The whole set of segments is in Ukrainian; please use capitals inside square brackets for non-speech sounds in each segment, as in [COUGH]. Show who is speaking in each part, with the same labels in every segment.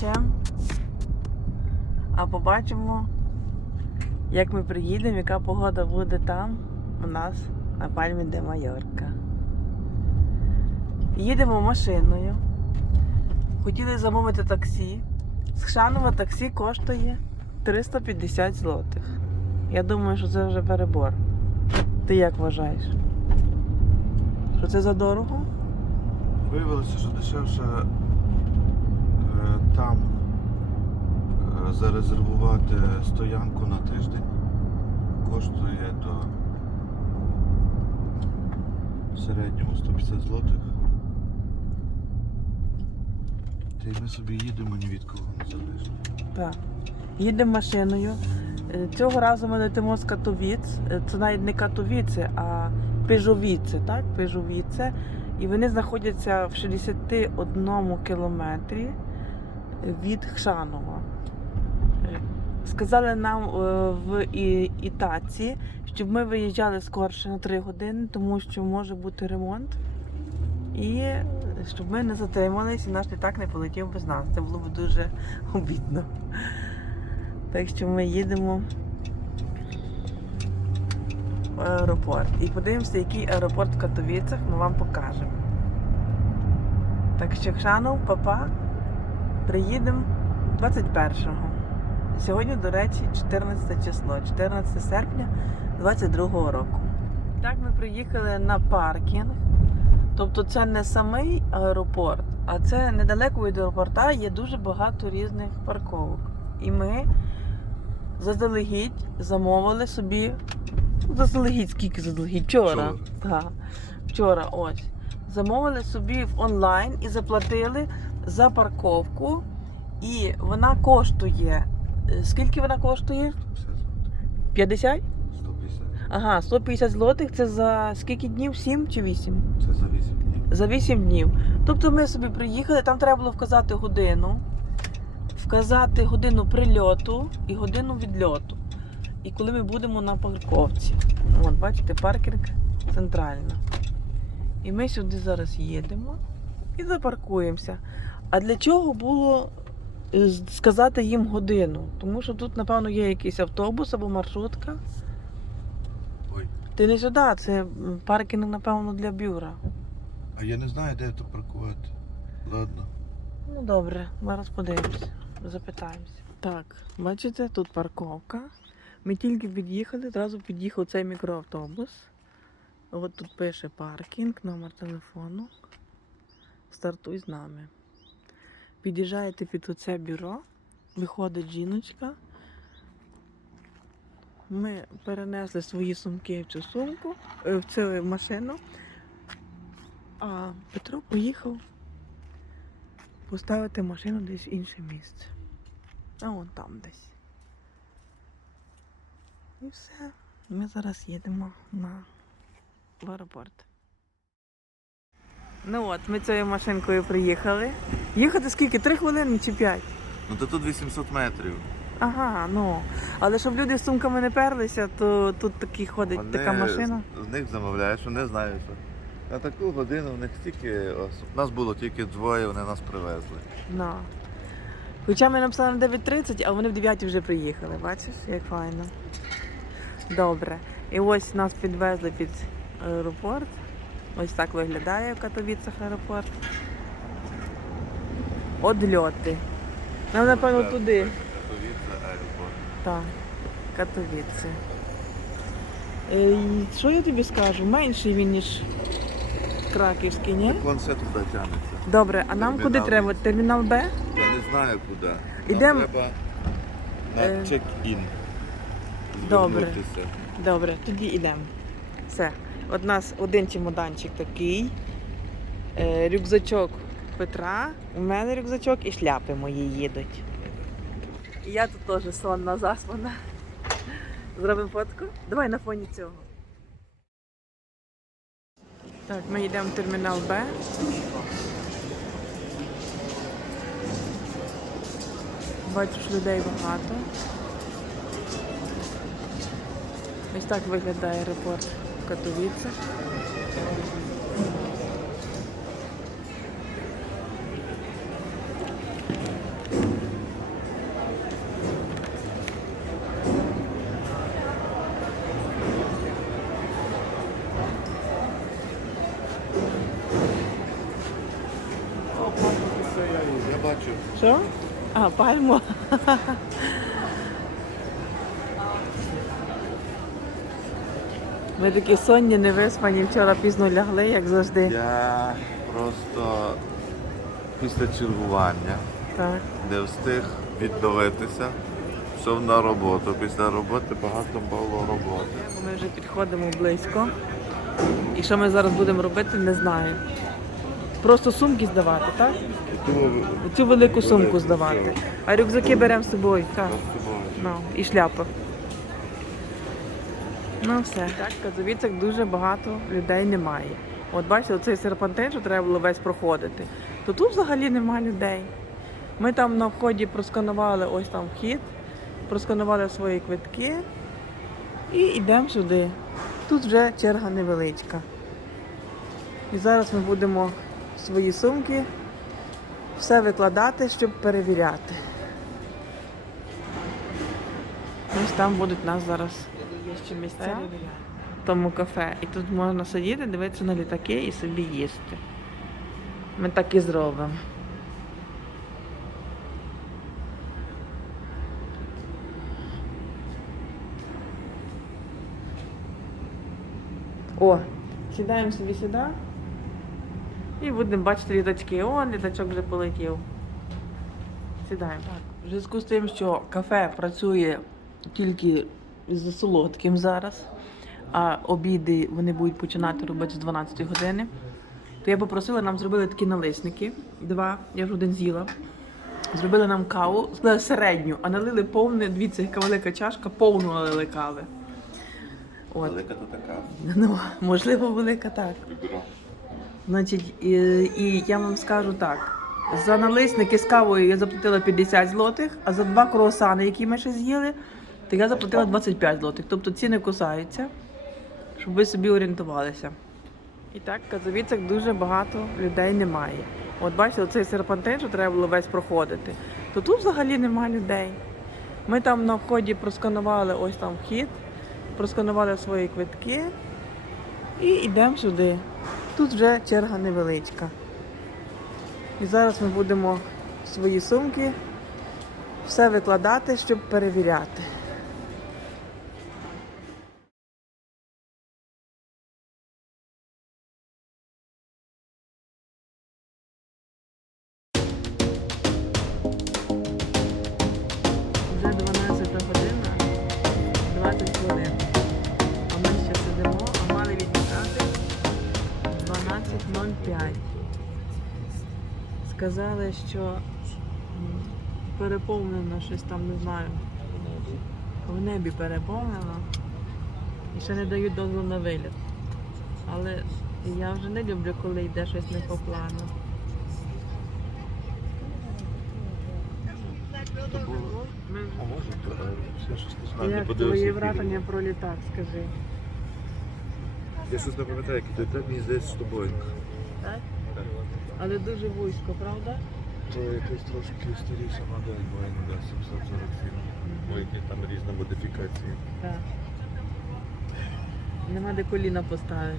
Speaker 1: дощем. А побачимо, як ми приїдемо, яка погода буде там у нас на Пальмі де Майорка. Їдемо машиною. Хотіли замовити таксі. З Хшанова таксі коштує 350 злотих. Я думаю, що це вже перебор. Ти як вважаєш? Що це за дорого?
Speaker 2: Виявилося, що дешевше там е, зарезервувати стоянку на тиждень коштує до середньому 150 злотих. Та й ми собі їдемо ні від кого не залежно.
Speaker 1: Так. Їдемо машиною. Е, Цього разу ми летимо з Катовіц. Е, Це навіть не Катовіце, а Пежовіце, так? Пежовіце. І вони знаходяться в 61 кілометрі від Хшанова. Сказали нам е, в Ітаці, щоб ми виїжджали скорше на 3 години, тому що може бути ремонт. І щоб ми не затримались і наш літак не полетів без нас. Це було б дуже обідно. Так що ми їдемо в аеропорт. І подивимося, який аеропорт в Катовіцях ми вам покажемо. Так що, Кшанов, папа, приїдемо 21-го. Сьогодні, до речі, 14 число, 14 серпня 22-го року. Так ми приїхали на паркінг. Тобто це не самий аеропорт, а це недалеко від аеропорта є дуже багато різних парковок. І ми заздалегідь замовили собі. ну, Заздалегідь, скільки заздалегідь? Вчора.
Speaker 2: Вчора.
Speaker 1: Так. Вчора, ось. Замовили собі в онлайн і заплатили за парковку. І вона коштує. е, Скільки вона коштує?
Speaker 2: 150 злотих.
Speaker 1: 50?
Speaker 2: 150.
Speaker 1: Ага, 150 злотих це за скільки днів? 7 чи 8?
Speaker 2: Це за 8 днів.
Speaker 1: За 8 днів. Тобто ми собі приїхали, там треба було вказати годину, вказати годину прильоту і годину відльоту. І коли ми будемо на парковці. От, бачите, паркінг центрально. І ми сюди зараз їдемо і запаркуємося. А для чого було е, сказати їм годину? Тому що тут, напевно, є якийсь автобус або маршрутка.
Speaker 2: Ой.
Speaker 1: Ти не сюди, це паркінг, напевно, для бюра.
Speaker 2: А я не знаю, де то паркувати. Ладно.
Speaker 1: Ну добре, зараз подивимося, запитаємося. Так, бачите, тут парковка. Ми тільки під'їхали, одразу під'їхав цей мікроавтобус. От тут пише паркінг, номер телефону. Стартуй з нами. Під'їжджаєте під оце бюро, виходить жіночка. Ми перенесли свої сумки в цю сумку, е, в цю машину. А Петро поїхав поставити машину десь в інше місце. А вон там десь. І все. Ми зараз їдемо на в аеропорт. Ну от, ми цією машинкою приїхали. Їхати скільки? Три хвилини чи п'ять?
Speaker 2: Ну то тут 800 метрів.
Speaker 1: Ага, ну. Але щоб люди з сумками не перлися, то тут такі ходить
Speaker 2: Вони
Speaker 1: така машина.
Speaker 2: З, з них замовляєш, вони знають, що на таку годину в них стільки. ос- Нас було тільки двоє, вони нас привезли.
Speaker 1: Ну. Хоча ми написали на 9.30, а вони в 9 вже приїхали. Бачиш, як файно. Добре. І ось нас підвезли під аеропорт. Ось так виглядає в Катовіцях аеропорт. Одльоти. Нам, напевно, туди.
Speaker 2: Катовіце, аеропорт.
Speaker 1: Так, Катовіці. Е, і Що я тобі скажу? Менший він, ніж Краківський, ні?
Speaker 2: Так вон все туди тягнеться.
Speaker 1: Добре, а нам куди треба? Термінал Б?
Speaker 2: Я не знаю куди. Нам треба на
Speaker 1: Е,
Speaker 2: чек-ін.
Speaker 1: добре.
Speaker 2: Звернутися.
Speaker 1: Добре, тоді йдемо. Все. От нас один чемоданчик такий, е, рюкзачок Петра, у мене рюкзачок і шляпи мої їдуть. І я тут теж сонна заспана. Зробимо фотку? Давай на фоні цього. Так, ми йдемо в термінал Б. Бачу, людей багато. Ось так виглядає аеропорт в Катовіцях. Ми такі сонні, невиспані, вчора пізно лягли, як завжди.
Speaker 2: Я просто після чергування
Speaker 1: Так.
Speaker 2: не встиг відновитися. Пішов на роботу. Після роботи багато було роботи.
Speaker 1: Ми вже підходимо близько. І що ми зараз будемо робити, не знаю. Просто сумки здавати, так? Цю велику сумку здавати. А рюкзаки беремо з собою. Так. Ну, і шляпу. Ну все. Так, Казовіцях дуже багато людей немає. От бачите, оцей серпантин, що треба було весь проходити, то тут взагалі нема людей. Ми там на вході просканували ось там вхід, просканували свої квитки і йдемо сюди. Тут вже черга невеличка. І зараз ми будемо свої сумки все викладати, щоб перевіряти. Ось там будуть нас зараз. Є ще місця в тому кафе. І тут можна сидіти, дивитися на літаки і собі їсти. Ми так і зробимо. О, сідаємо собі сюди. І будемо бачити літачки. О, літачок вже полетів. Сідаємо. Так. В зв'язку з тим, що кафе працює тільки з солодким зараз, а обіди вони будуть починати робити з 12 години. То я попросила, нам зробили такі налисники. Два, я вже один з'їла. Зробили нам каву, середню, а налили повне, дивіться, яка велика чашка, повну налили кави. От.
Speaker 2: Велика то така.
Speaker 1: Ну, можливо, велика так. Значить, і, і я вам скажу так: за налисники з кавою я заплатила 50 злотих, а за два круасани, які ми ще з'їли, то я заплатила 25 злотих. Тобто ціни кусаються, щоб ви собі орієнтувалися. І так, в Казовіцях дуже багато людей немає. От бачите, оцей серпантин, що треба було весь проходити, то тут взагалі нема людей. Ми там на вході просканували ось там вхід, просканували свої квитки і йдемо сюди. Тут вже черга невеличка. І зараз ми будемо свої сумки все викладати, щоб перевіряти. Сказали, що переповнено щось там, не знаю. В небі переповнено. І ще не дають дозволу на виліт. Але я вже не люблю, коли йде щось не по плану. Ми
Speaker 2: А може, то я щось не знаю, не
Speaker 1: Як твої
Speaker 2: фільм.
Speaker 1: враження про літак, скажи.
Speaker 2: Я щось не пам'ятаю, який той літак, мені здається, що Боїнг.
Speaker 1: Так? Але дуже вузько, правда?
Speaker 2: То якась трошки старіша модель Боїнга 747. Бо які там різні модифікації.
Speaker 1: Так. Нема де коліна поставити.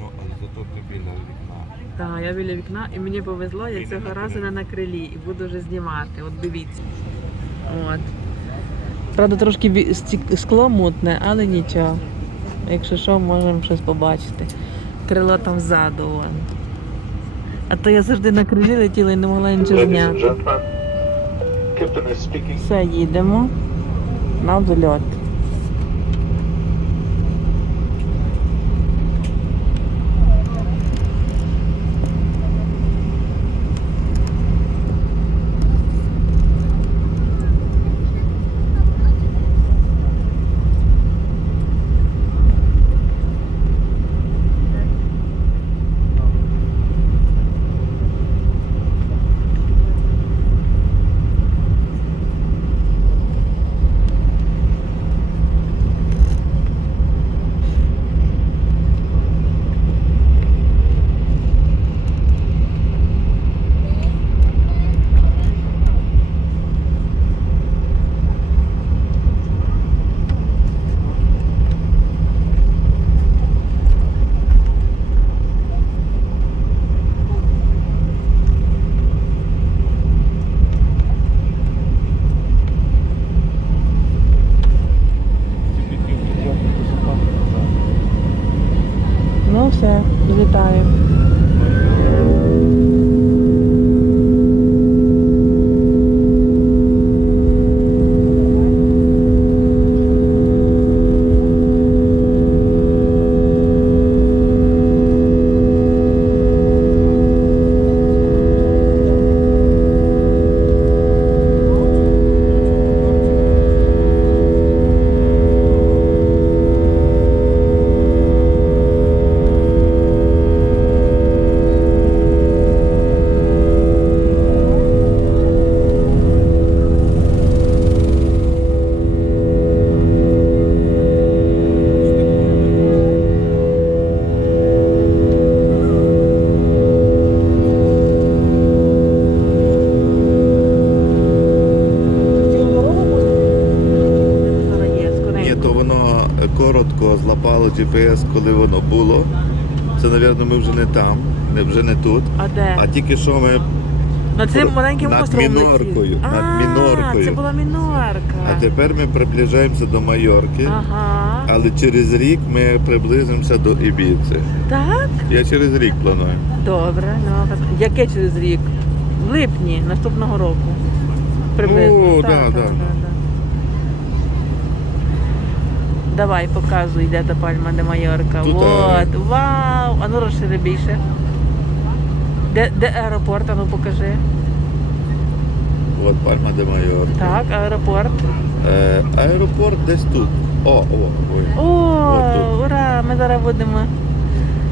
Speaker 2: Ну, але зато ти біля вікна.
Speaker 1: Так, я біля вікна і мені повезло, я цього разу не на крилі і буду вже знімати. От дивіться. От. Правда, трошки бі- сті- скло мутне, але нічого. Якщо що, можемо щось побачити. Крило там ззаду. Вон. А то я завжди на крилі летіла і не могла нічого зняти. Все, їдемо на взльот.
Speaker 2: GPS, коли воно було. Це, мабуть, ми вже не там, вже не тут.
Speaker 1: А де?
Speaker 2: А тільки що ми.
Speaker 1: Над цим маленьким
Speaker 2: над
Speaker 1: островом
Speaker 2: Міноркою,
Speaker 1: летів.
Speaker 2: над Міноркою.
Speaker 1: Це була мінорка.
Speaker 2: А тепер ми приближаємося до Майорки,
Speaker 1: Ага.
Speaker 2: але через рік ми приблизимося до Ібіці.
Speaker 1: Так?
Speaker 2: Я через рік планую.
Speaker 1: Добре, ну так. Яке через рік? В липні наступного року. Приблизно.
Speaker 2: О,
Speaker 1: Так, так, так, так. Давай, показуй, де та пальма де Майорка.
Speaker 2: Тут,
Speaker 1: От, вау! А ну розшири більше. Де, де аеропорт? А ну покажи.
Speaker 2: От Пальма де Майорка.
Speaker 1: Так, аеропорт.
Speaker 2: Е, аеропорт десь тут. О, о, ой.
Speaker 1: О,
Speaker 2: Отут.
Speaker 1: ура! Ми зараз будемо.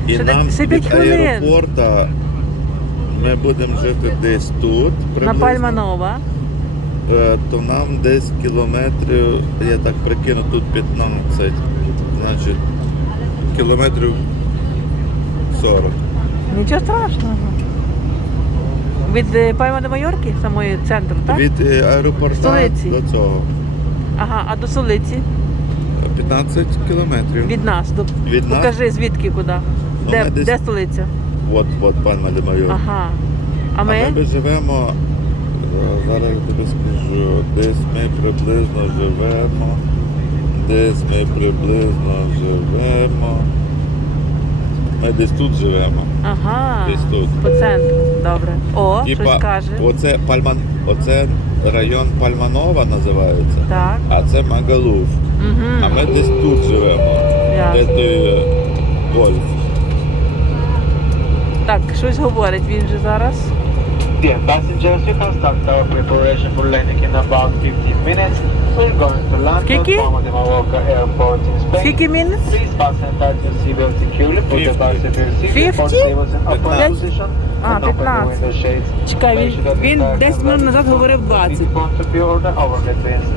Speaker 2: І
Speaker 1: Ще
Speaker 2: нам
Speaker 1: ще п'ять
Speaker 2: від
Speaker 1: хвилин.
Speaker 2: аеропорта ми будемо жити десь тут.
Speaker 1: На
Speaker 2: приблизно.
Speaker 1: Пальма Нова.
Speaker 2: Е, то нам десь кілометрів, я так прикину, тут 15, значить кілометрів 40.
Speaker 1: Нічого страшного. Від е, Пальма де Майорки, самої центру, так?
Speaker 2: Від е, аеропорта
Speaker 1: Столиці.
Speaker 2: до цього.
Speaker 1: Ага, а до столиці?
Speaker 2: 15 кілометрів.
Speaker 1: Від нас. До...
Speaker 2: Від нас?
Speaker 1: Покажи звідки куди.
Speaker 2: Ну,
Speaker 1: Де,
Speaker 2: ми десь-
Speaker 1: де столиця?
Speaker 2: От, от де Майорка.
Speaker 1: Ага. А
Speaker 2: А
Speaker 1: ми?
Speaker 2: ми живемо, зараз я тобі скажу, десь ми приблизно живемо, десь ми приблизно живемо. Ми десь тут живемо.
Speaker 1: Ага.
Speaker 2: Десь тут.
Speaker 1: По центру. Добре. О, щось каже.
Speaker 2: оце, Пальман, оце район Пальманова називається,
Speaker 1: Так.
Speaker 2: а це Магалуф.
Speaker 1: Угу.
Speaker 2: А ми десь тут живемо. Де ти е, гольф.
Speaker 1: Так, щось говорить він же зараз.
Speaker 3: Dear passengers, you can start our preparation for landing in about 15 minutes. We're going to land
Speaker 1: Скільки?
Speaker 3: at Palma de Mallorca Airport in Spain.
Speaker 1: Скільки мінус?
Speaker 3: Please fasten and tighten your seatbelt securely. Put the
Speaker 2: 50.
Speaker 3: passenger seat
Speaker 1: 50?
Speaker 3: report tables in upright
Speaker 1: П'ять?
Speaker 3: position
Speaker 1: А,
Speaker 3: and open the
Speaker 1: 15.
Speaker 3: window shades.
Speaker 1: Чекай,
Speaker 3: Make
Speaker 1: він,
Speaker 3: sure that the
Speaker 1: він
Speaker 3: tires
Speaker 1: 10
Speaker 3: and
Speaker 1: минут
Speaker 3: luggage
Speaker 1: назад
Speaker 3: are
Speaker 1: говорив
Speaker 3: in
Speaker 1: 20.
Speaker 3: front of you or the overhead bins.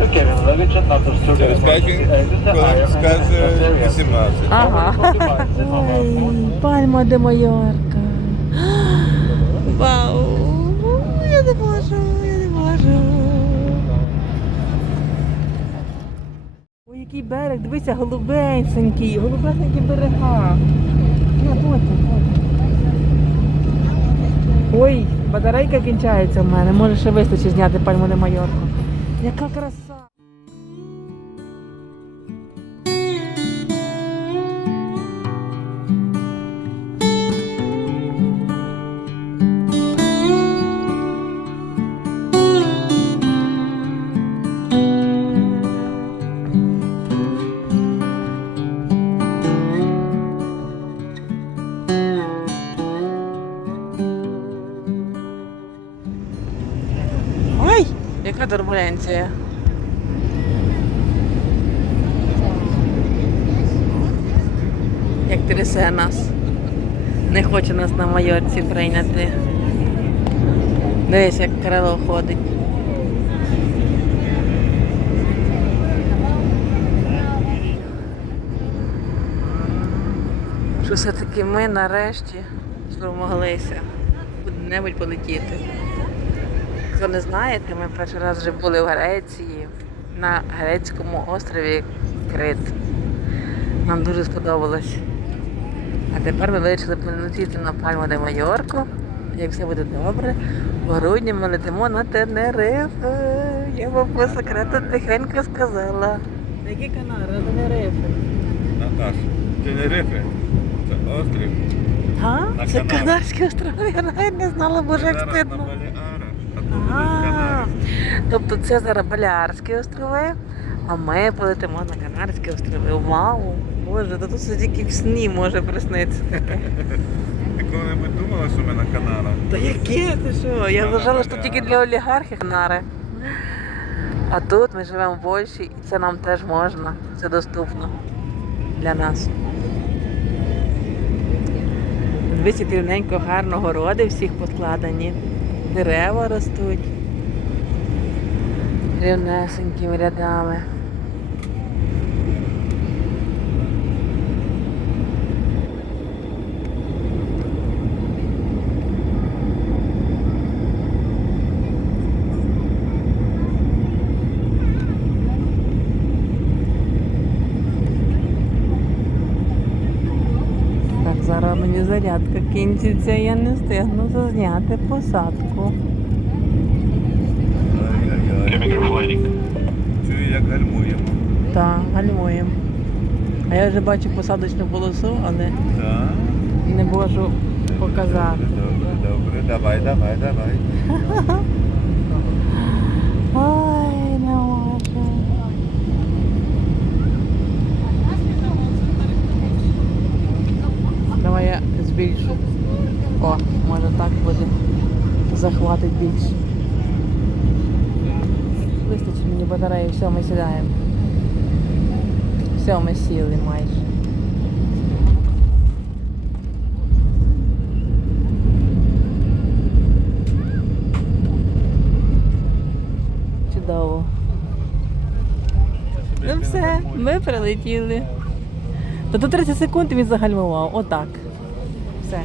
Speaker 3: Your cabin luggage and not stored in emergency exits are higher and access areas.
Speaker 2: 18.
Speaker 1: Ага. Ой, Пальма де Майорка. Вау. Я не можу, я не можу. Ой, який берег, дивися, голубенький, голубенькі берега. Ой, батарейка кінчається в мене. Може ще вистачить зняти пальму де Майорку. Яка краса! Яка турбуленція. Як трясе нас. Не хоче нас на майорці прийняти. Дивись, як крило ходить. Що все-таки ми нарешті спромоглися куди-небудь полетіти. Хто не знаєте, ми перший раз вже були в Греції на грецькому острові Крит. Нам дуже сподобалось. А тепер ми вирішили полетіти на Пальма де Майорку. Як все буде добре, в грудні ми летимо на Тенерифе. Я вам по секрету тихенько сказала. На які канари? На Тенерифе.
Speaker 2: Наташ, Тенерифе, це острів
Speaker 1: А?
Speaker 2: На
Speaker 1: Це Канарські острови, я навіть не знала, боже, як
Speaker 2: Зараз на
Speaker 1: стидно.
Speaker 2: Баліарах, а то будуть
Speaker 1: А,
Speaker 2: Канари.
Speaker 1: Тобто це зараз Баліарські острови, а ми полетимо на Канарські острови. Вау! Боже, та тут все тільки в сні може приснитися.
Speaker 2: Ти коли-небудь думала, що ми на Канарах?
Speaker 1: Та яке ти що? Я вважала, що тільки для олігархів Канари. А тут ми живемо в Польщі і це нам теж можна. Це доступно для нас. Дивіться, рівненько гарно городи всіх поскладені. Дерева ростуть. Рівнесенькими рядами. Зараз мені зарядка кінчиться, я не встигну зазняти посадку.
Speaker 2: Як гальмуємо.
Speaker 1: Так, гальмуємо. А я вже бачу посадочну полосу, але
Speaker 2: Так.
Speaker 1: не можу показати.
Speaker 2: Добре, добре, давай, давай, давай. [LAUGHS]
Speaker 1: Ой, не можу. Давай я збільшу. О, може так буде. Захватить більше. Вистачить мені батареї, все, ми сідаємо. Все, ми сіли майже. Чудово. Ну все, ми прилетіли. Та до 30 секунд він загальмував. Отак. Все.